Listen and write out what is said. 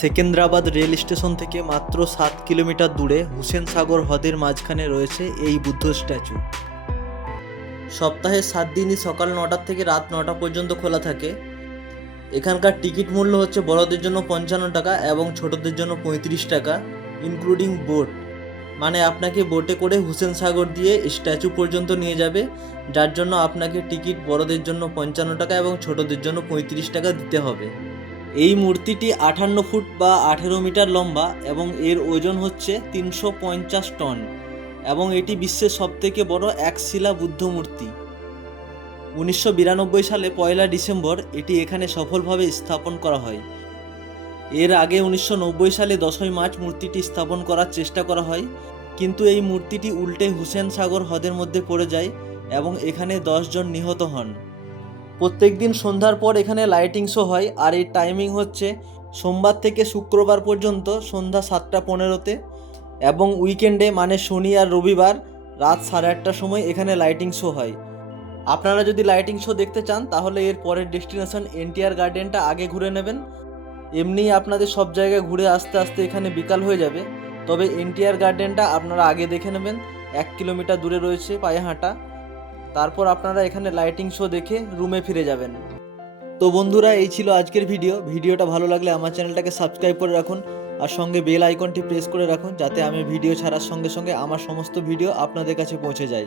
Secunderabad rail station থেকে মাত্র 7 kilometre দূরে হুসেন সাগর হ্রদের মাঝখানে রয়েছে এই বুদ্ধ স্ট্যাচু। সপ্তাহে 7 দিনই সকাল 9টা থেকে রাত 9টা পর্যন্ত খোলা থাকে। এখানকার টিকিট মূল্য হচ্ছে বড়দের জন্য 55 টাকা এবং ছোটদের জন্য 35 টাকা, ইনক্লুডিং বোট। মানে আপনাকে বোটে করে হুসেন সাগর দিয়ে স্ট্যাচু পর্যন্ত নিয়ে যাবে, যার জন্য আপনাকে টিকিট বড়দের জন্য 55 টাকা এবং ছোটদের জন্য 35 টাকা দিতে হবে। এই মূর্তিটি 58 ফুট বা 18 মিটার লম্বা এবং এর ওজন হচ্ছে 350 টন এবং এটি বিশ্বের সবথেকে বড় একশিলা বুদ্ধ মূর্তি। 1992 সালে 1 ডিসেম্বর এটি এখানে সফলভাবে স্থাপন করা হয়। এর আগে 1990 সালে 10 মার্চ মূর্তিটি স্থাপন করার চেষ্টা করা হয়, কিন্তু এই মূর্তিটি উল্টে হুসেন সাগর হ্রদের মধ্যে পড়ে যায় এবং এখানে 10 জন নিহত হন। প্রত্যেক দিন সন্ধ্যার পর এখানে লাইটিং শো হয়, আর এর টাইমিং হচ্ছে সোমবার থেকে শুক্রবার পর্যন্ত সন্ধ্যা 7:15-তে এবং উইকেন্ডে মানে শনি আর রবিবার রাত 8:30টার সময় এখানে লাইটিং শো হয়। আপনারা যদি লাইটিং শো দেখতে চান তাহলে এর পরের ডেস্টিনেশন এনটিআর গার্ডেনটা আগে ঘুরে নেবেন। এমনিই আপনাদের সব জায়গায় ঘুরে আসতে আসতে এখানে বিকাল হয়ে যাবে, তবে এনটিআর গার্ডেনটা আপনারা আগে দেখে নেবেন। 1 কিলোমিটার দূরে রয়েছে পায়ে হাঁটা। তারপর আপনারা এখানে লাইটিং শো দেখে রুমে ফিরে যাবেন। তো বন্ধুরা, এই ছিল আজকের ভিডিওটা ভালো লাগলে আমার চ্যানেলটাকে সাবস্ক্রাইব করে রাখুন আর সঙ্গে বেল আইকনটি প্রেস করে রাখুন, যাতে আমি ভিডিও ছাড়ার সঙ্গে সঙ্গে আমার সমস্ত ভিডিও আপনাদের কাছে পৌঁছে যায়।